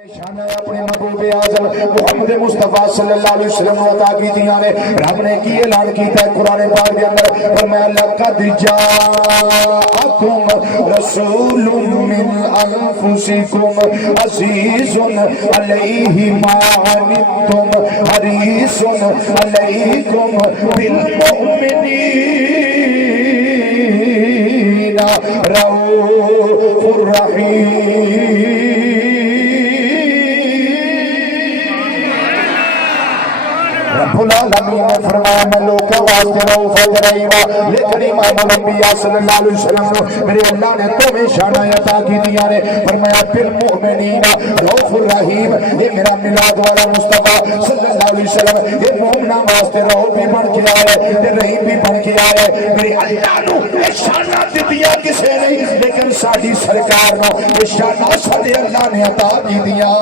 شان اپنے محبوب اعظم محمد مصطفیٰ صلی اللہ علیہ وسلم عطا کی تھیاں نے رب نے کی اعلان کیتا ہے قرآن پاک دے اندر فرمایا لقد جاءکم رسول من انفسکم عزیز علیہ ما عنتم حریص علیکم بالمؤمنین رؤوف الرحیم رب العالمین نے فرمایا میں لوگوں واسطے رؤوف رحیم لیکن امام الانبیاء صلی اللہ علیہ وسلم نے میرے اللہ نے تمہیں شانہ عطا کی دیا نے فرمایا بالمؤمنین رؤوف الرحیم یہ میرا میلاد والا مصطفیٰ صلی اللہ علیہ وسلم یہ مومنہ واسطے رؤوف بھی بن کے آئے تے رحیم بھی بن کے آئے میرے اللہ نو یہ شانہ دیا کسے نہیں لیکن ساڈی سرکار نو یہ شانہ ساڈے اللہ نے عطا کی دیا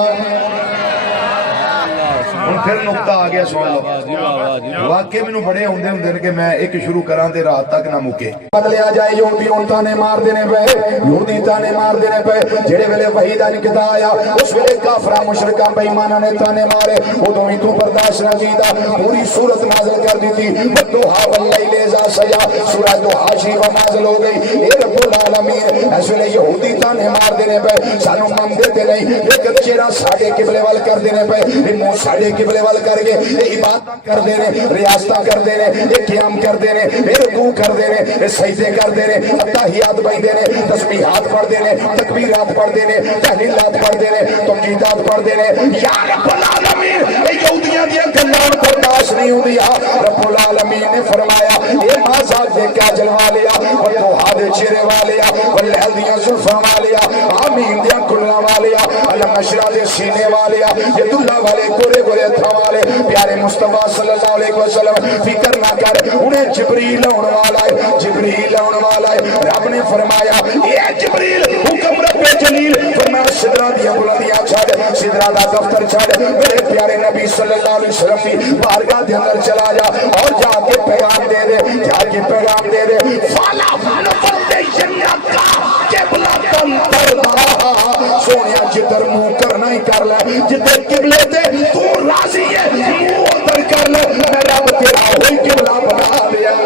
پھر نقطہ آ گیا سن لو واقعی میں بڑے ہوندے ہوندے کہ میں ایک شروع کراں تے رات تک نہ مکے بدلے آ جائے یہودی اونٹاں نے مار دینے پے یہودی تانے مار دینے پے جڑے ویلے وحی دا نکتا آیا اس ویلے کافراں مشرکاں بے ایماناں نے تانے مارے اودوں ہی تو برداشت نہ کیتا پوری سورت نازل کر دی تھی والضحیٰ واللیل اذا سجا سورہ دوحہ شریف نازل ہو گئی اے رب العالمین اس ویلے یہودی تانے مار دینے پے سانو من دیتے نہیں لیکن چہرہ ساڈے قبلے وال کر دینے پے منہ ساڈے قبلے وال کر کے عبادت کر دینے ریاستہ کر دینے قیام کر دینے رکوع کر دینے سجدے کر دینے تحیات پڑھ دینے تسبیحات پڑھ دینے تکبیرات پڑھ دینے تحلیلات پڑھ دینے تمجیدات پڑھ دینے یا رب العالمین یہودیاں دیا گلاں برداشت نہیں ہوندیا رب العالمین نے فرمایا اے مازاد دے کیا جلوا لیا والضحیٰ دے چہرے والیا واللیل دیاں زلفاں والیا آمین دیاں کلاں والیا علم اشرا دے سینے والیا ید اللہ والے گورے گورے والے پیارے مصطفیٰ صلی اللہ علیہ وسلم فکر نہ کر انہیں جبریل ہونے والا ہے جبریل ہونے والا ہے رب نے فرمایا یہ جبریل حکم رب جلیل فرمایا سدرہ دیا بلندیاں چھاڑ سدرہ دا دفتر چھاڑ میرے پیارے نبی صلی اللہ علیہ وسلم کی بارگاہ دے اندر چلا جا اور جا کے پیغام دے دے جا کے پیغام دے دے فالا نفتے جنت کا قبلہ تنتر دا سونیا جدر منہ کرنا ہی کر لے جدر قبلے دے تو راضی ہے منہ اندر کر لے میں رب تیرا ہوئی قبلہ بنا لیا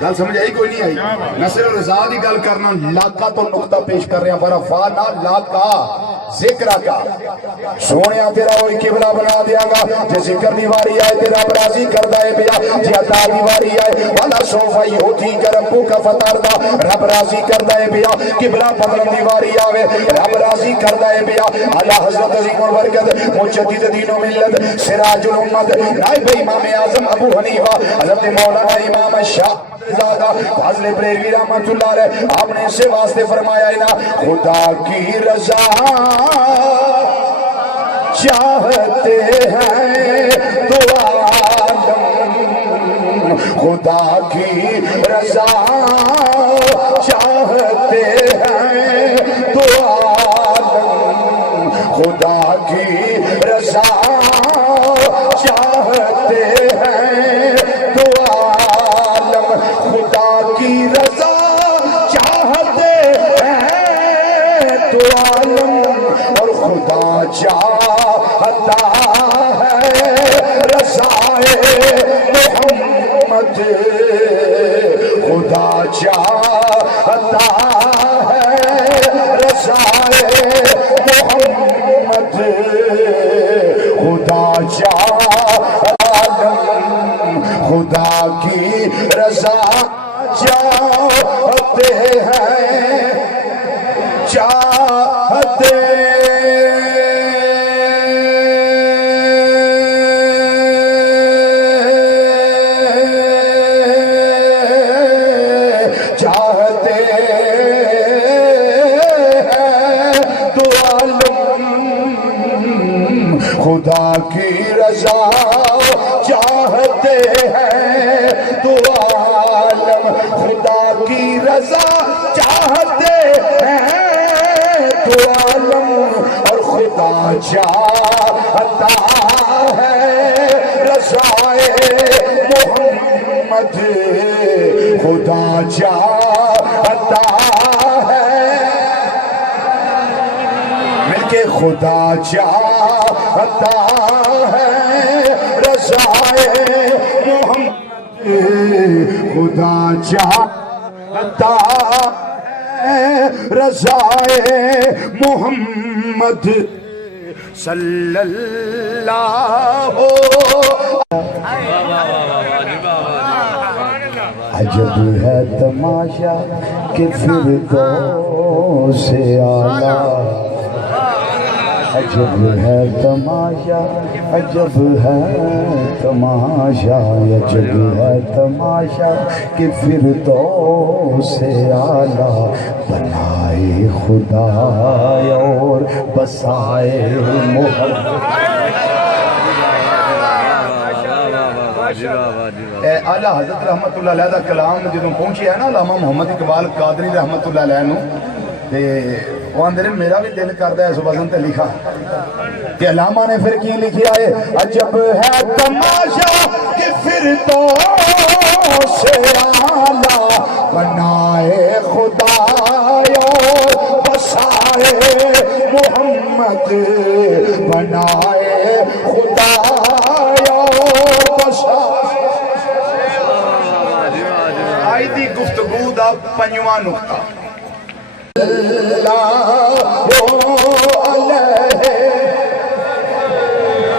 گل سمجھ آئی کوئی نہیں آئی میں صرف رضا دی گل کرنا لاکا تو نقطہ پیش کر رہے ہیں فرفانا لاکا ذکر کا سونیا تیرا ہوئی قبلہ بنا دیا گا جے ذکر دیواری آئے تیرا برازی کردہ ہے بیا جے عطا دیواری آئے والا صوفہ ہوتی گرمپو کا فتار دا رب راضی کردہ ہے بیا قبلہ بدلن دیواری آوے رب راضی کردہ ہے بیا اللہ حضرت عظیم البرکت مجدد دین و ملت سراج الامت نائب امام اعظم ابو حنیفہ حضرت مولانا امام شاہ زادہ فضل بریلوی رحمت اللہ رہے آپ نے اسے واسطے فرمایا ہے نا خدا کی رضا چاہتے ہیں تو عالم خدا کی رضا چاہتے ہیں تو عالم خدا کی رضا چاہتے ہیں تو عالم خدا کی رضا چاہتے ہیں تو عالم اور خدا چاہتا ہے رضائے محمد خدا چاہتا ہے رضائے محمد خدا چاہتا خدا کی رضا چاہتے ہیں چاہتے چاہتے ہیں تو عالم خدا کی رضا چاہتے ہیں تو عالم خدا کی رضا چاہتے ہیں تو عالم اور خدا چاہتا ہے رضائے محمد خدا چاہتا ہے مل کے خدا چاہتا ہے رضائے محمد خدا چاہتا ہے رضائے محمد صلی اللہ عجب ہے تماشا کہ فردوس اعلیٰ عجب ہے تماشا عجب ہے تماشا عجب ہے تماشا کہ فردوس اعلیٰ بنائے خدا اور بسائے محبت اعلیٰ حضرت رحمت اللہ علیہ دا کلام جدوں پہنچے ہے نا علامہ محمد اقبال قادری رحمت اللہ علیہ نو تے وہ اندر میرا بھی دل کرتا ہے اس وزن تے لکھا کہ علامہ نے پھر کی لکھیا ہے عجب ہے تماشا کہ فردوس اعلیٰ بنائے خدا اور بسائے محمد بنائے خدا آئی دی گفتگو دا پنجواں نقطہ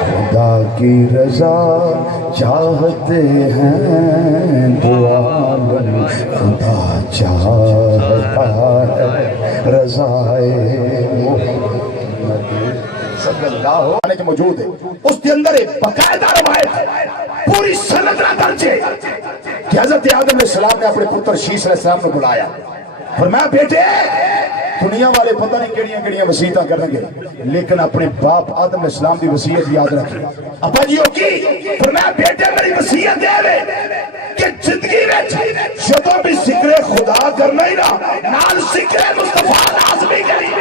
خدا کی رضا چاہتے ہیں دعا خدا چاہتا ہے رضائے محمد صلی اللہ علیہ موجود ہے اس کے اندر ایک باقاعدہ روایت ہے پوری سند درج ہے کہ حضرت آدم علیہ السلام نے اپنے پتر شیش علیہ السلام کو بلایا فرمایا بیٹے دنیا والے پتہ نہیں کیڑیاں کیڑیاں وصیتاں کریں گے لیکن اپنے باپ آدم علیہ السلام دی وصیت یاد رکھیں ابا جی کی فرمایا بیٹے میری وصیت دے لے کہ زندگی وچ جدوں بھی ذکر خدا کرنا ہی نا نال ذکر مصطفیٰ لازمی کری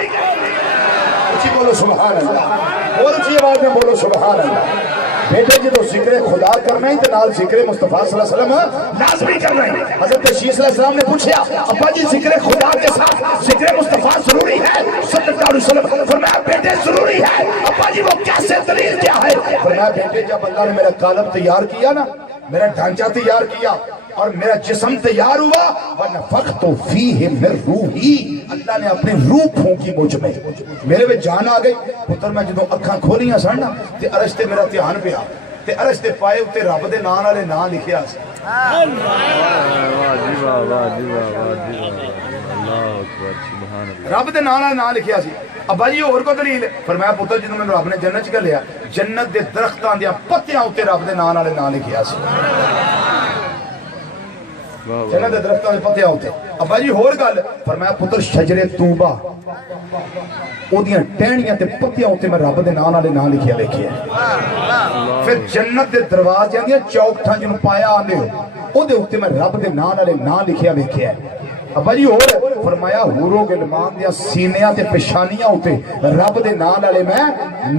بولو سبحان اللہ اور اچھی آواز میں بولو سبحان اللہ بیٹے جی تو ذکر خدا کرنا ہی تو نال ذکر مصطفیٰ صلی اللہ علیہ وسلم لازمی کرنا ہی حضرت شیش علیہ السلام نے پوچھا ابا جی ذکر خدا کے ساتھ ذکر مصطفیٰ ضروری ہے صلی اللہ علیہ وسلم فرمایا بیٹے ضروری ہے ابا جی وہ کیسے دلیل کیا ہے فرمایا بیٹے جب اللہ نے میرا قالب تیار کیا نا میرا ڈھانچہ تیار کیا اور میرا جسم تیار ہوا وَنَفَخْتُ فِيهِ مِنْ رُوحِي اللہ نے اپنی روح پھونکی مجھ میں میرے میں جان آ گئی پتر میں جدوں اکھاں کھولیاں سن نا تے عرش تے میرا دھیان پیا تے عرش تے پائے تے رب دے نام والے نام لکھیا سی رب دے نام والے نام لکھیا سی ابا جی اور کو دلیل فرمایا پتر جدوں میں رب نے جنت چ گھلیا جنت دے درختاں دیاں پتیاں تے رب دے نام والے نام لکھیا سی جنت دے درختاں دے پتیاں ہوتے ابا جی اور گل فرمایا پتر شجر طوبہ او دیاں ٹہنیاں تے پتیاں ہوتے میں رب دے نام والے نام لکھیا ویکھیا پھر جنت دے دروازے دیاں چوکھٹاں جنوں پایا آندے او دے اوتے میں رب دے نام والے نام لکھیا ویکھیا ابا جی اور فرمایا حورو غلمان دیاں سینیاں تے پیشانیاں ہوتے رب دے نام والے میں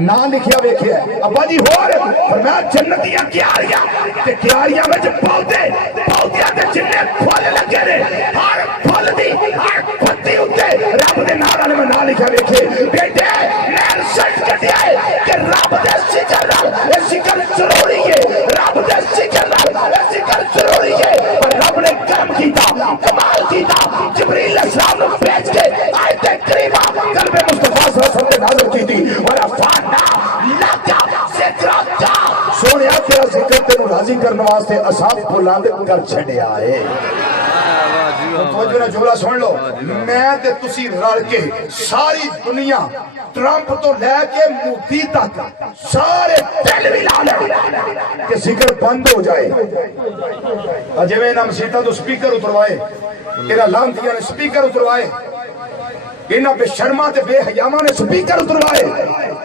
نام لکھیا ویکھیا ابا جی اور فرمایا جنت دیاں کیاریاں تے کیاریاں وچ پودے پودیاں تے جننے پھل لگے نے ہر پھل دی ہر پتی اوتے رب دے نام والے میں نام لکھیا ویکھے بیٹے میں سچ کٹیا ہے کہ رب دے ذکر نال اے ذکر ضروری ہے رب دے ذکر نال اے ذکر ضروری ہے اور رب نے کرم کیتا کمال کیتا جبریل علیہ السلام نے بھیج کے آیت کریمہ قلب مصطفیٰ صلی اللہ علیہ وسلم نے نازل کی تھی ورفعنا لک ذکرک سونیا تیرا ذکر تینوں راضی کرنے واسطے اساں بلند کر چھڈیا ہے توجہ نہ جملہ سن لو میں تے تسی رل کے ساری دنیا ٹرمپ تو لے کے مودی تک سارے دل ملا لے کہ ذکر بند ہو جائے اجویں نہ مسیتاں تو سپیکر اتروائے انہاں لانتیاں نے سپیکر اتروائے انہاں بے شرما تے بے حیاواں نے سپیکر اتروائے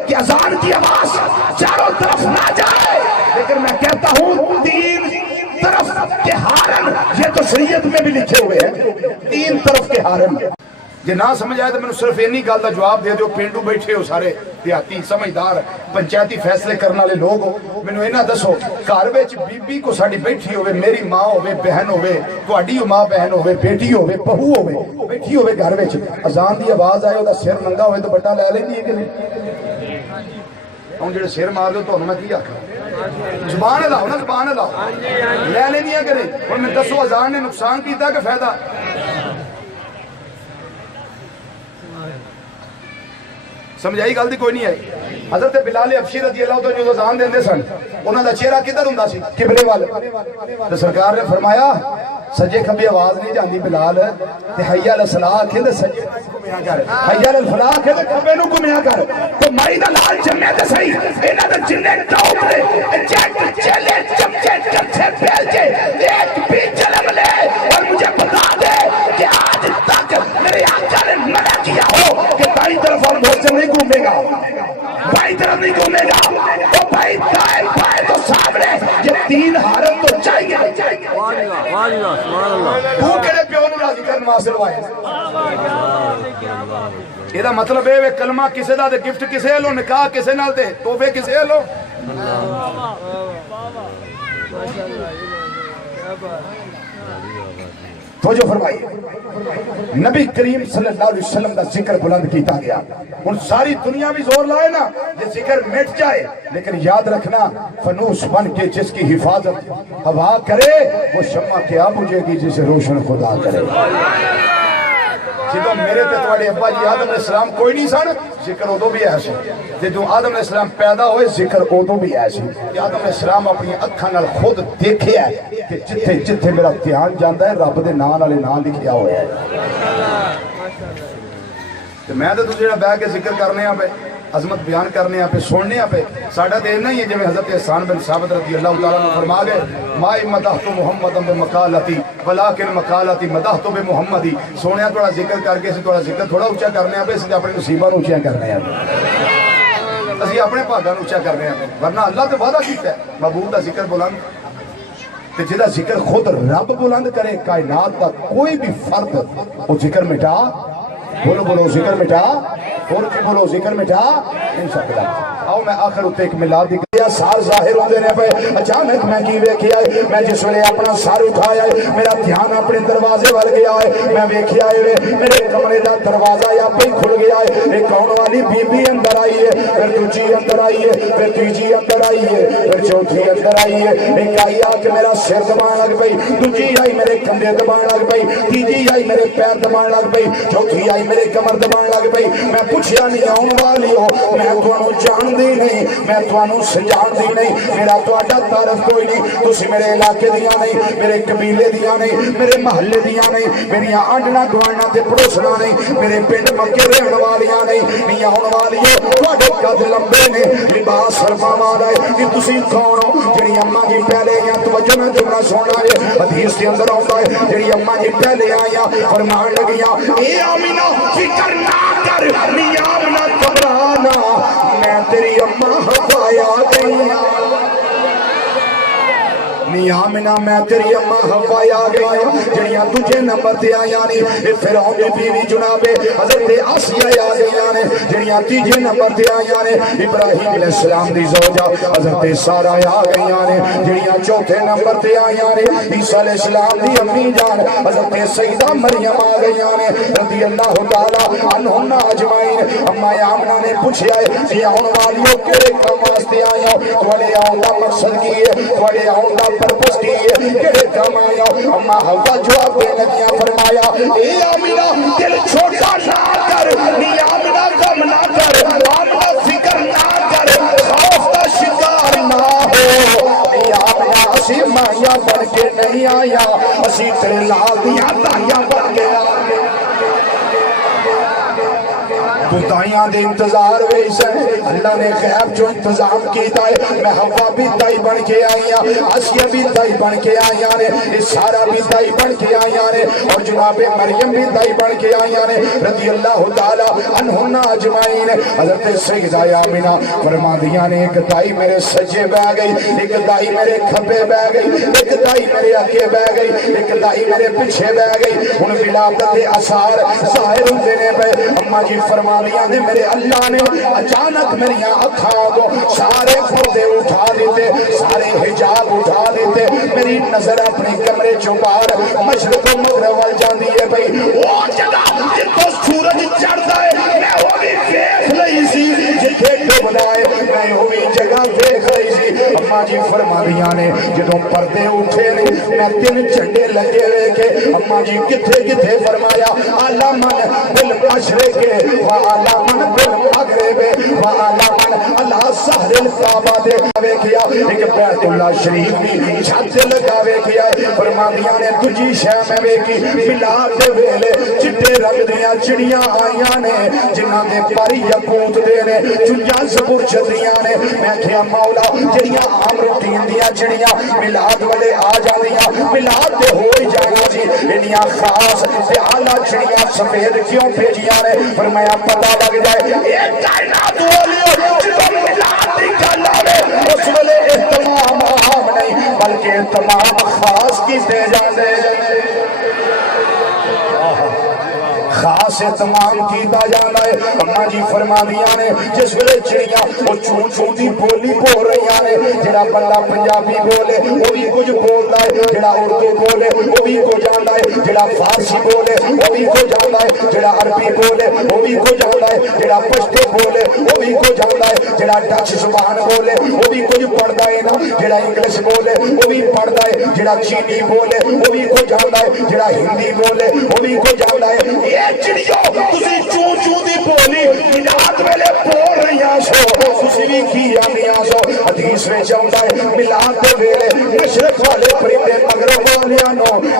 کہ اذان کی آواز چاروں طرف نہ جائے لیکن میں کہتا ہوں تین طرف کے ہارن یہ تو شریعت میں بھی لکھے ہوئے ہیں تین طرف کے ہارن جے نہ سمجھ آئے تو میں صرف اینی گل دا جواب دے دیو، پینڈو بیٹھے ہو سارے دیہاتی سمجھدار پنچایتی فیصلے کرنے والے لوگ ہو، مینوں اینا دسو گھر وچ بی بی کو ساڈی بیٹھی ہوے، میری ماں ہوے، بہن ہوے، تہاڈی ماں بہن ہوے، بیٹی ہوے، بہو ہوے، بیٹھی ہوے گھر وچ، اذان دی آواز آئے او سر ننگا ہوے دوپٹہ لے لیندی ہے کہ نہیں؟ ہن جڑے سر مار دو تانوں میں کی آکھاں؟ زبان لاؤ نا، زبان لاؤ، لے لینی ہے کہ نہیں؟ ہن میں دسو اذان نے نقصان کیتا کہ فائدہ؟ سمجھائی گل دی کوئی نہیں ہے۔ حضرت بلال حبشی رضی اللہ عنہ جو اذان دیندے سن، انہاں دا چہرہ کدھر ہوندا سی؟ قبلے وال۔ تے سرکار نے فرمایا سجے کھبے آواز نہیں جاندی بلال، تے حی علی الصلاۃ آکھے تے سجے گھمیا کر، حی علی الفلاح آکھے تے کھبے نوں گھمیا کر۔ تے مائی دا لال جمے تے صحیح، انہاں دے جنے ٹوپ نے چیک چلے چمچے چمچے بیلچے ایک بھی چلم لے اور مجھے بتا دے کہ آج تک میرے آقا نے منع کیا ہو کہ دائیں طرف اور محسن نہیں گھومے گا، بائیں طرف نہیں گھومے گا، او بھائی دائیں بائیں تو سامنے، یہ تین حالت تو چاہیے۔ تو کہڑے پیو نوں راضی کرن واسطے لوائے؟ یہ مطلب ہے کلمہ کسے دا تے گفٹ کسے لو، نکاح کسے نال تے تحفے کسے لو۔ توجہ فرمائیے، نبی کریم صلی اللہ علیہ وسلم دا ذکر بلند کیتا گیا، ان ساری دنیا بھی زور لائے نا یہ ذکر مٹ جائے، لیکن یاد رکھنا فنوس بن کے جس کی حفاظت ہوا کرے وہ شمع کیا بجھے گی جسے روشن خدا کرے۔ جدو میرے تے تواڈے ابا جی آدم علیہ السلام کوئی نہیں سن، ذکر ادو بھی ایسے، جدو آدم علیہ السلام پیدا ہوئے ذکر ادو بھی ایسے۔ آدم علیہ السلام اپنی اکھاں نال خود دیکھے ہے کہ جتھے جتھے میرا دھیان جاندا ہے رب دے نام والے نام لکھیا ہوا ہے۔ تے میں تے تجھے بیٹھ کے ذکر کرنے آ پے، عظمت بیان کرنے آ پہ، سننے آ پہ، ساڈا تے نہیں ہے جویں حضرت احسان بن ثابت رضی اللہ تعالیٰ عنہ فرما گئے ما مدحت محمد بمقالتی ولکن مقالتی مدحت بمحمدی۔ سونیا تھوڑا ذکر کر کے تھوڑا ذکر تھوڑا اونچا کرنے آ پہ، اسی اپنے نصیباں نوں اونچا کرنے آ پہ، اسی اپنے بھاگاں نوں اونچا کرنے آ پہ، ورنہ اللہ تے وعدہ کیتا ہے محبوب دا ذکر بلند، تے جدا ذکر خود رب بلند کرے کائنات دا کوئی بھی فرد وہ ذکر مٹا، بولو بولو ذکر مٹا، اور کی بولو ذکر مٹا نہیں سکتا۔ آؤ میں آخر اتنے ایک ملاد دی گیا سار ظاہر ہوندے نے پہ، اچانک میں کی ویکھیا ہے، میں جس ویلے اپنا سار اٹھایا ہے میرا دھیان اپنے دروازے وال گیا ہے، میں ویکھیا ہے میرے کمرے دا دروازہ یا پہ کھل گیا ہے، ایک آن والی بی بی اندر آئی ہے، پھر دوجی اندر آئی ہے، پھر تیجی اندر آئی ہے، پھر چوتھی اندر آئی ہے، ایک آئی آ کے میرا سر دبان لگ پئی، دوجی آئی میرے کندھے دبان لگ پئی، تیجی آئی میرے پیر دبان لگ پئی، چوتھی آئی میرے کمر دبان لگ پئی۔ میں پوچھیا نہیں آن والی ہو، میں تانوں جان دی نہیں، میں تانوں سجان دی نہیں، میرا تہاڈا تعارف کوئی نہیں، تسی میرے علاقے دیاں نہیں، میرے قبیلے دیاں نہیں، میرے محلے دیاں نہیں، میری آنڈنا گوانڈنا تے پڑوسنا نہیں، میرے پنڈ مکے رہن والیاں نہیں، نہیں آن والی ہو، تہاڈے قد لمبے نے، لباس فرماواں دا ہے کہ تسی کون ہو؟ جڑی اماں جی پہلے یا توجہ نہ جملہ سننا ہے، حدیث کے اندر آندا ہے جڑی اماں جی پہلے آیا فرمان لگیاں اے آمینہ فکر نہ کر نیام نہ گھبرانا میں تیری اماں حوا آ گئی نیامنا میں تیری اماں حوا آ گئی جڑیاں تجھے نمبر تے آیا نہیں فرعون دی بیوی جناب حضرت آسیہ آ گئی نے جڑیاں تیجے نمبر تے آیا نے ابراہیم علیہ السلام دی زوجہ حضرت سارہ آ گئی نے جڑیاں چوتھے نمبر تے آیا نے عیسیٰ علیہ السلام دی امی جان حضرت سیدہ مریم آ گئی نے رضی اللہ تعالی عنہم اجمعین۔ اما آمنہ نے پوچھا ہے کہ آن والیوں کیڑے کام واسطے آیا ہو تواڈے آن دا مقصد کی ہے تواڈے آن دا پرپس کی ہے کیڑے کام آیا ہو؟ اما حوا جواب دے لگیاں فرمایا اے آمنہ دل چھوٹا نہ کر نی آمنہ غم نہ کر آمنہ فکر نہ کر خوف کا شکار نہ ہو نی آمنہ اسی مائیاں بن کے نہیں آیا اسی تیرے لال دیاں تائیاں بن کے آیا بتائیاں دے انتظار ویس ہے اللہ نے غیب جو انتظام کیتا ہے میں ہوا بھی دائی بن کے آئیاں آسیہ بھی دائی بن کے آئیاں نے سارا بھی دائی بن کے آئیاں نے اور جناب مریم بھی دائی بن کے آئیاں نے رضی اللہ تعالی عنہن اجمعین حضرت سیدہ آمنہ فرما دیاں نے ایک دائی میرے سجے بہ گئی ایک دائی میرے کھبے بہ گئی ایک دائی میرے اگے بہ گئی ایک دائی میرے پیچھے بہ گئی ان ولادت اثار ظاہر ہوندے نے پے اما جی فرما دیاں نے میرے اللہ نے اچانک میری آنکھاں کو سارے پردے اٹھا دیتے سارے حجاب اٹھا دیتے میری نظر اپنے کمرے چوں باہر مشرق و مغرب وال جاندی ہے بھئی وہ جگہ جتوں سورج چڑھدا ہے میں وہ بھی دیکھ لئی سی جتھے ڈوبدا ہے میں وہ بھی جگہ دیکھ لئی سی اما جی فرما دیاں نے جدوں پردے اٹھے نے میں 3 جھنڈے لگے ہوئے کہ اما جی کتھے کتھے فرمایا علامن بالمشرق و علامن بالمغرب و علامن علی سحر الکعبہ دے ویکھیا ایک بیت اللہ شریف دی چھت لگاوے کیا فرما دیاں نے تجھی شے میں ویکھی میلاد دے ویلے چٹے رنگ دیاں چڑیاں آئیاں نے جنہاں دے پر یاقوت دے نے چڑیاں زبر چدیاں نے میں کہیا مولا جڑیاں عام روٹین دیاں چڑیاں میلاد والے آ جاندیاں میلاد تے ہو ہی جانا سی انیاں خاص تے اعلی چڑیاں سفید کیوں بھیجیاں نے فرمایا پتہ لگ جائے اے کائنات والیو جدوں میلاد دی گل آوے اس ویلے اہتمام عام نہیں بلکہ تمام خاص کیتے جاندے خاص اہتمام کیتا جانا ہے اما جی فرما دیاں نے جس ویلے چڑیاں وہ چون چون دی بولی بول رہی نے جڑا بندہ پنجابی بولے وہ بھی کچھ بولتا ہے جڑا اردو بولے وہ بھی کو جاندا ہے جڑا فارسی بولے وہ بھی کو جاندا ہے جڑا عربی بولے وہ بھی کو جاندا ہے جڑا پشتو بولے وہ بھی کو جاندا ہے جڑا ڈچ زبان بولے وہ بھی کچھ پڑھدا ہے نا جڑا انگلش بولے وہ بھی پڑھدا ہے جڑا چینی بولے وہ بھی کو جاندا ہے جڑا ہندی بولے وہ بھی کو جاندا ہے چڑیو تسی چون چون دی بولی میلاد ویلے بول رہیاں سو تسی بھی کی آمیاں سو حدیث میں چاہتا ہے میلاد دے ویلے مشرق والے پرندے مغرب والیاں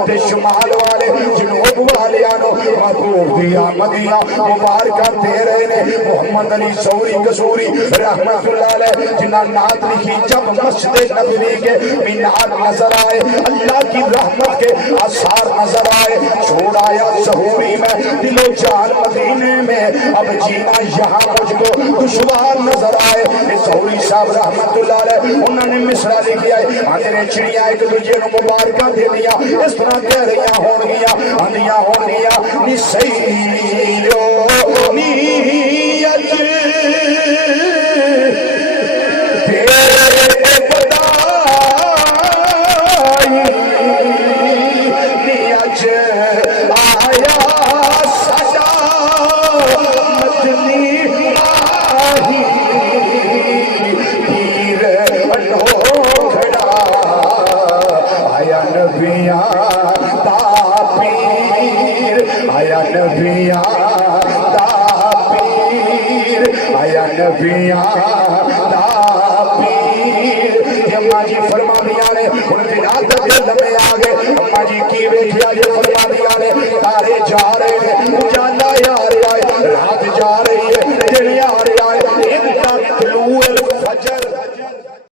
تے شمال والے جنوب والیاں محبوب دی آمدیاں مبارکہ دے رہے نے محمد علی سوری قصوری رحمت اللہ علیہ جنہاں نعت لکھی جب مسجد نبوی کے مینار نظر آئے اللہ کی رحمت کے آثار نظر آئے چھوڑ آیا ظہوری میں دل و جان مدینے میں اب جینا یہاں مجھ کو دشوار نظر آئے سوری صاحب رحمت اللہ علیہ انہوں نے مصرع لکھیا ہے آندھنے چڑیاں ایک دوجے نو مبارکہ دے دیا اس طرح کہہ رہیاں ہون گیا آندھیاں ہون گیا نی سیلو نی اج تیرے بدائی نی اج آیا نبیاں دا پیر اما جی فرما دیا نے ان ولادت دے لمحے آ گئے اما جی کی ویکھیا جے فرما دیا نے تارے جا رہے ہیں